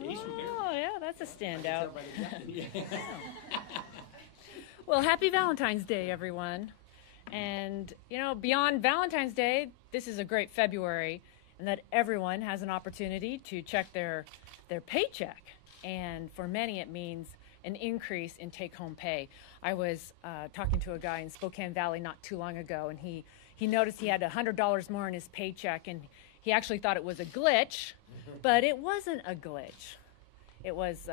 Oh, yeah, that's a standout. Well, happy Valentine's Day, everyone. And, beyond Valentine's Day, this is a great February, and that everyone has an opportunity to check their paycheck. And for many, it means an increase in take-home pay. I was talking to a guy in Spokane Valley not too long ago, and he noticed he had $100 more in his paycheck, and he actually thought it was a glitch, but it wasn't a glitch. It was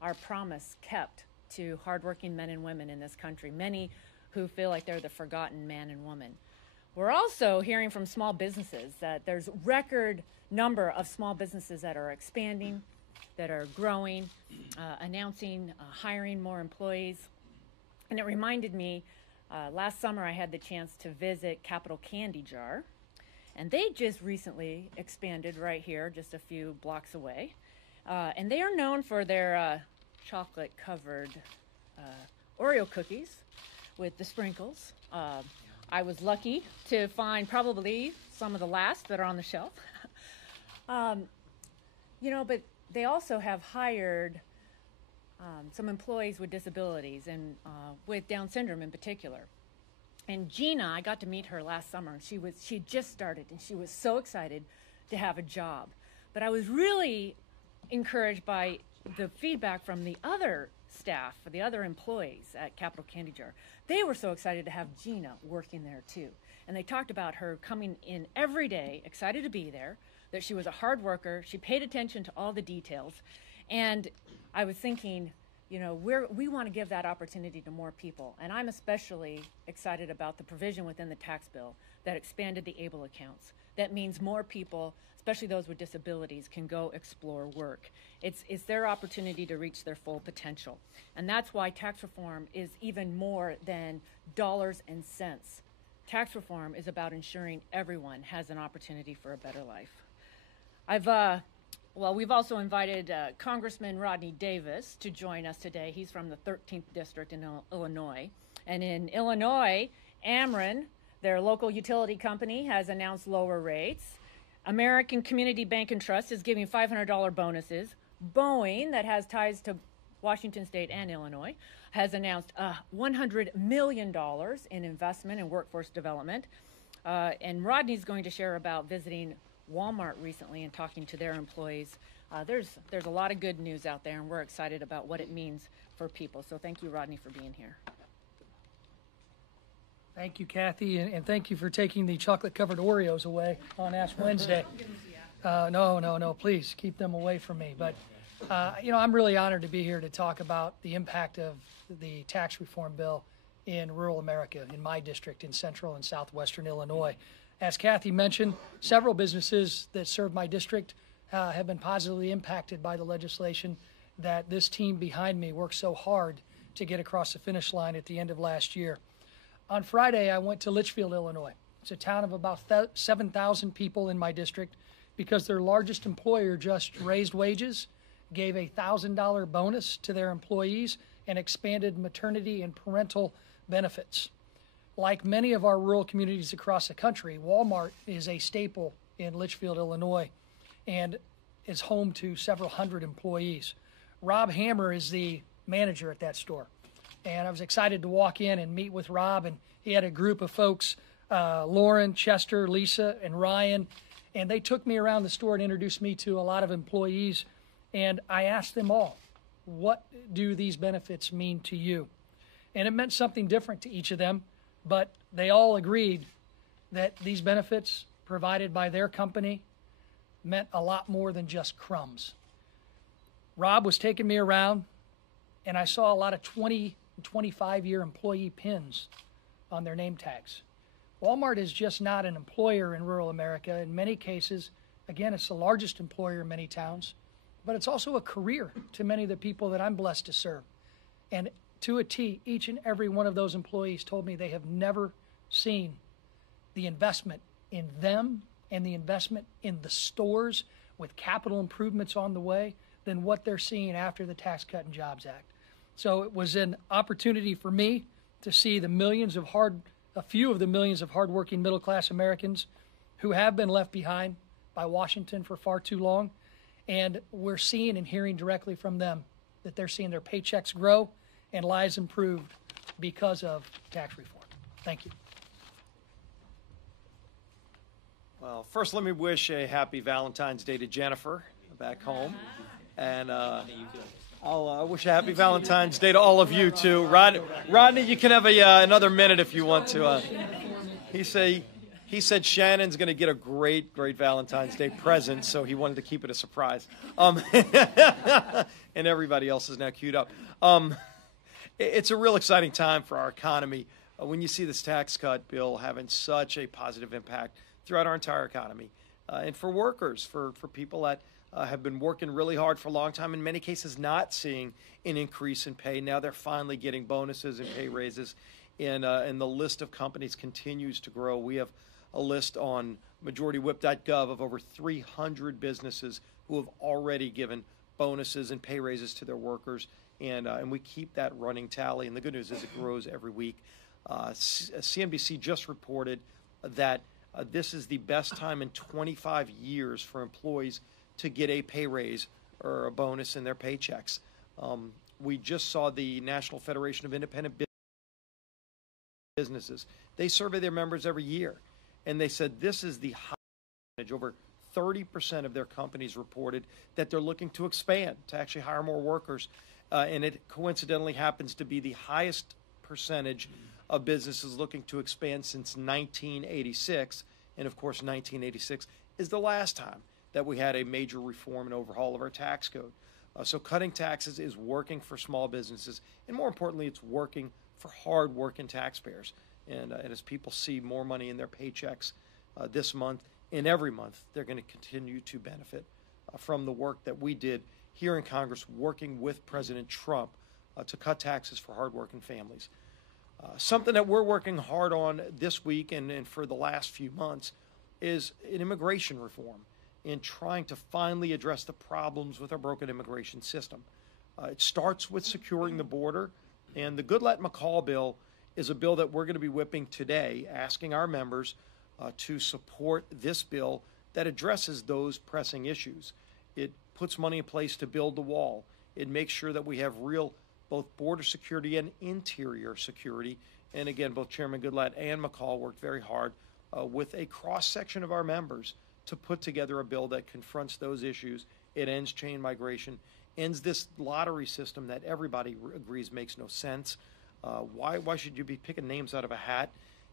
our promise kept to hardworking men and women in this country, many who feel like they're the forgotten man and woman. We're also hearing from small businesses that there's record number of small businesses that are expanding, that are growing, announcing, hiring more employees. And it reminded me, last summer I had the chance to visit Capital Candy Jar, and they just recently expanded right here, just a few blocks away. And they are known for their chocolate-covered Oreo cookies with the sprinkles. I was lucky to find probably some of the last that are on the shelf. But they also have hired some employees with disabilities and with Down syndrome in particular. And Gina, I got to meet her last summer. She had just started, and she was so excited to have a job. But I was really encouraged by the feedback from the other staff, the other employees at Capital Candy Jar. They were so excited to have Gina working there too. And they talked about her coming in every day, excited to be there, that she was a hard worker, she paid attention to all the details. And I was thinking, we want to give that opportunity to more people. And I'm especially excited about the provision within the tax bill that expanded the ABLE accounts. That means more people, especially those with disabilities, can go explore work. It's their opportunity to reach their full potential. And that's why tax reform is even more than dollars and cents. Tax reform is about ensuring everyone has an opportunity for a better life. We've also invited Congressman Rodney Davis to join us today. He's from the 13th District in Illinois. And in Illinois, Ameren, their local utility company, has announced lower rates. American Community Bank and Trust is giving $500 bonuses. Boeing, that has ties to Washington State and Illinois, has announced $100 million in investment in workforce development. And Rodney's going to share about visiting Walmart recently and talking to their employees. There's a lot of good news out there, and we're excited about what it means for people. So thank you, Rodney, for being here. Thank you, Kathy, and thank you for taking the chocolate-covered Oreos away on Ash Wednesday. No, please keep them away from me. But, I'm really honored to be here to talk about the impact of the tax reform bill in rural America, in my district in central and southwestern Illinois. As Kathy mentioned, several businesses that serve my district have been positively impacted by the legislation that this team behind me worked so hard to get across the finish line at the end of last year. On Friday, I went to Litchfield, Illinois. It's a town of about 7,000 people in my district because their largest employer just raised wages, gave a $1,000 bonus to their employees, and expanded maternity and parental benefits. Like many of our rural communities across the country, Walmart is a staple in Litchfield, Illinois, and is home to several hundred employees. Rob Hammer is the manager at that store. And I was excited to walk in and meet with Rob, and he had a group of folks, Lauren, Chester, Lisa, and Ryan, and they took me around the store and introduced me to a lot of employees, and I asked them all, what do these benefits mean to you? And it meant something different to each of them, but they all agreed that these benefits provided by their company meant a lot more than just crumbs. Rob was taking me around, and I saw a lot of 20 and 25-year employee pins on their name tags. Walmart is just not an employer in rural America. In many cases, again, it's the largest employer in many towns, but it's also a career to many of the people that I'm blessed to serve. And to a T, each and every one of those employees told me they have never seen the investment in them and the investment in the stores with capital improvements on the way than what they're seeing after the Tax Cut and Jobs Act. So it was an opportunity for me to see a few of the millions of hardworking middle-class Americans who have been left behind by Washington for far too long. And we're seeing and hearing directly from them that they're seeing their paychecks grow and lives improved because of tax reform. Thank you. Well, first, let me wish a happy Valentine's Day to Jennifer back home. And I'll wish a happy Valentine's Day to all of you, too. Rodney, you can have another minute if you want to. He said Shannon's going to get a great Valentine's Day present, so he wanted to keep it a surprise. And everybody else is now queued up. It's a real exciting time for our economy when you see this tax cut bill having such a positive impact throughout our entire economy. And for workers, for people that have been working really hard for a long time, in many cases not seeing an increase in pay. Now they're finally getting bonuses and pay raises, and the list of companies continues to grow. We have a list on majoritywhip.gov of over 300 businesses who have already given bonuses and pay raises to their workers, and we keep that running tally. And the good news is it grows every week. CNBC just reported that this is the best time in 25 years for employees to get a pay raise or a bonus in their paychecks. We just saw the National Federation of Independent Businesses. They survey their members every year, and they said this is the highest percentage. Over 30% of their companies reported that they're looking to expand, to actually hire more workers, and it coincidentally happens to be the highest percentage of businesses looking to expand since 1986. And of course, 1986 is the last time that we had a major reform and overhaul of our tax code. So cutting taxes is working for small businesses, and more importantly, it's working for hard-working taxpayers. And as people see more money in their paychecks this month and every month, they're going to continue to benefit from the work that we did here in Congress, working with President Trump to cut taxes for hard-working families. Something that we're working hard on this week and for the last few months is an immigration reform in trying to finally address the problems with our broken immigration system. It starts with securing the border, and the Goodlatte-McCall bill is a bill that we're going to be whipping today, asking our members to support this bill that addresses those pressing issues. It puts money in place to build the wall. It makes sure that we have real both border security and interior security. And again, both Chairman Goodlatte and McCall worked very hard with a cross-section of our members to put together a bill that confronts those issues. It ends chain migration, ends this lottery system that everybody agrees makes no sense. Why should you be picking names out of a hat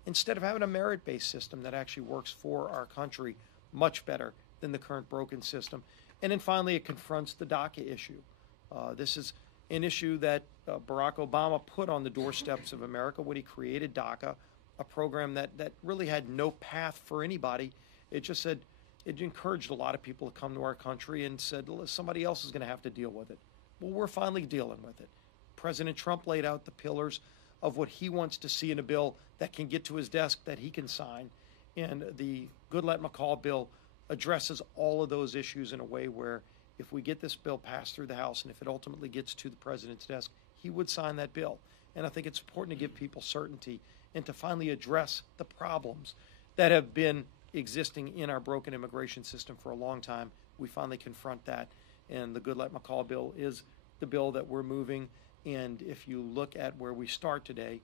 instead of having a merit-based system that actually works for our country much better than the current broken system? And then finally, it confronts the DACA issue. This is an issue that Barack Obama put on the doorsteps of America when he created DACA, a program that really had no path for anybody. It just said, it encouraged a lot of people to come to our country and said, somebody else is going to have to deal with it. Well, we're finally dealing with it. President Trump laid out the pillars of what he wants to see in a bill that can get to his desk that he can sign. And the Goodlatte-McCall bill addresses all of those issues in a way where if we get this bill passed through the House and if it ultimately gets to the president's desk, he would sign that bill. And I think it's important to give people certainty and to finally address the problems that have been existing in our broken immigration system for a long time. We finally confront that, and the Goodlatte-McCall bill is the bill that we're moving. And if you look at where we start today,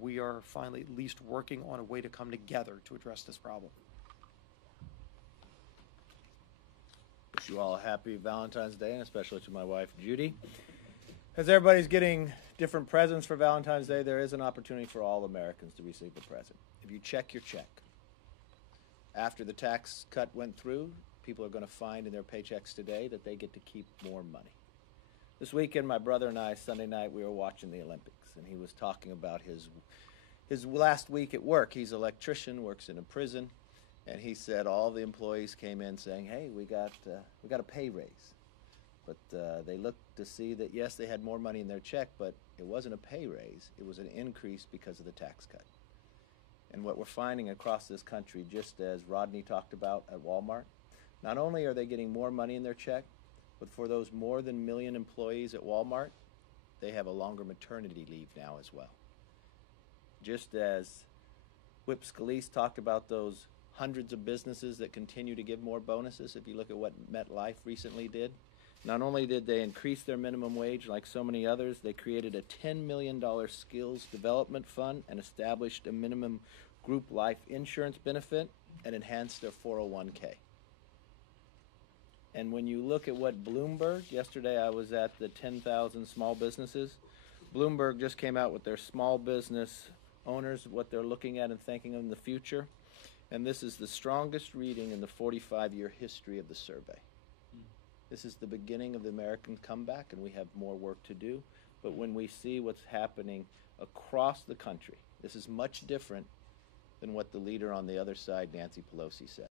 we are finally at least working on a way to come together to address this problem. Wish you all a happy Valentine's Day, and especially to my wife, Judy. As everybody's getting different presents for Valentine's Day, there is an opportunity for all Americans to receive a present. If you check your check, after the tax cut went through, people are going to find in their paychecks today that they get to keep more money. This weekend, my brother and I, Sunday night, we were watching the Olympics, and he was talking about his last week at work. He's an electrician, works in a prison, and he said all the employees came in saying, "Hey, we got a pay raise." But they looked to see that, yes, they had more money in their check, but it wasn't a pay raise. It was an increase because of the tax cut. And what we're finding across this country, just as Rodney talked about at Walmart, not only are they getting more money in their check, but for those more than 1 million employees at Walmart, they have a longer maternity leave now as well. Just as Whip Scalise talked about those hundreds of businesses that continue to give more bonuses. If you look at what MetLife recently did, not only did they increase their minimum wage like so many others, they created a $10 million skills development fund and established a minimum group life insurance benefit and enhanced their 401k. And when you look at what Bloomberg, yesterday I was at the 10,000 small businesses, Bloomberg just came out with their small business owners, what they're looking at and thinking in the future. And this is the strongest reading in the 45-year history of the survey. This is the beginning of the American comeback, and we have more work to do. But when we see what's happening across the country, this is much different than what the leader on the other side, Nancy Pelosi, said.